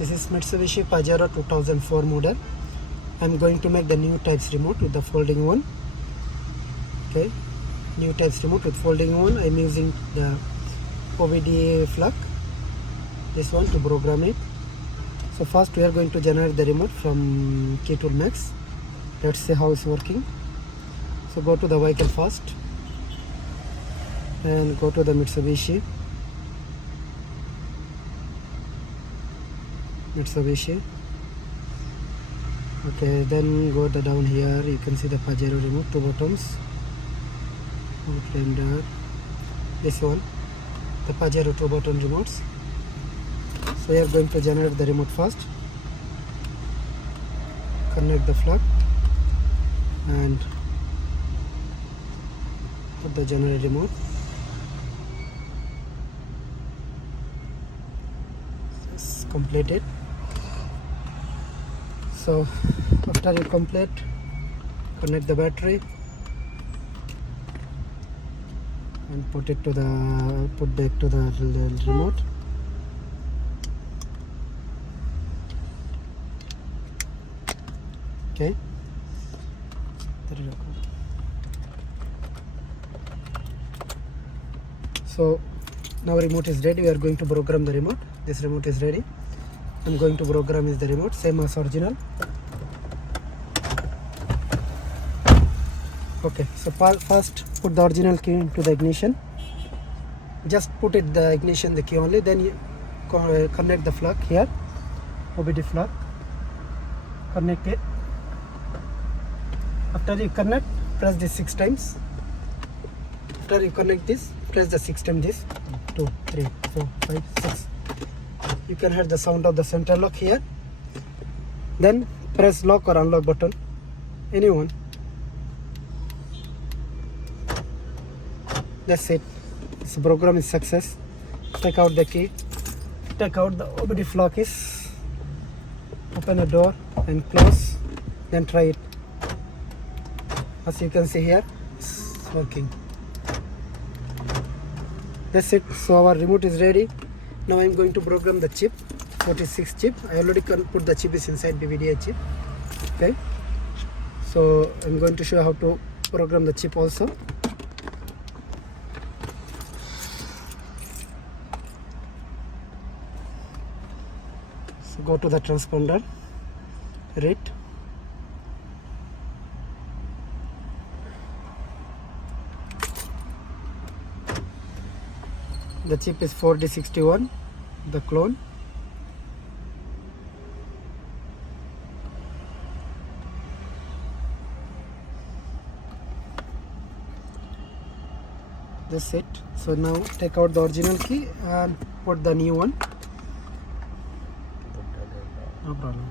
This is Mitsubishi Pajero 2004 model. I'm going to make the new types remote with the folding one. Okay, new types remote with folding one. I'm using the OBD plug, this one, to program it. So first we are going to generate the remote from Key Tool Max. Let's see how it's working. So go to the vehicle first and go to the Mitsubishi. Okay, then go down here. You can see the pajero remote, two buttons. And this one, the pajero 2-button remotes. So we are going to generate the remote first. Connect the plug and put the generate remote. It's completed. So after you complete, connect the battery and put back to the remote. Okay. So now remote is ready. We are going to program the remote. This remote is ready. I'm going to program is the remote, same as original. Okay, so first put the original key into the ignition. Just put it the ignition, the key only. Then you connect the plug here, OBD plug. Connect it. After you connect, press this 6 times. After you connect this, press the 6 times. This 1, 2, 3, 4, 5, 6. You can hear the sound of the center lock here. Then press lock or unlock button, anyone. That's it. This program is success. Take out the key. Take out the OBD plug is. Open the door and close. Then try it. As you can see here, it's working. That's it. So our remote is ready. Now I'm going to program the chip, 46 chip. I already put the chip is inside the VDI chip. Okay. So I'm going to show you how to program the chip also. So go to the transponder, read. The chip is 4D61, the clone. That's it. So now take out the original key and put the new one. No problem.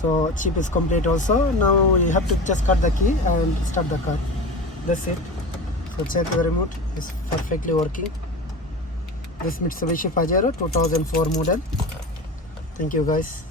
So chip is complete also. Now you have to just cut the key and start the car. That's it. So check the remote, is perfectly working. This Mitsubishi Pajero 2004 model. Thank you guys.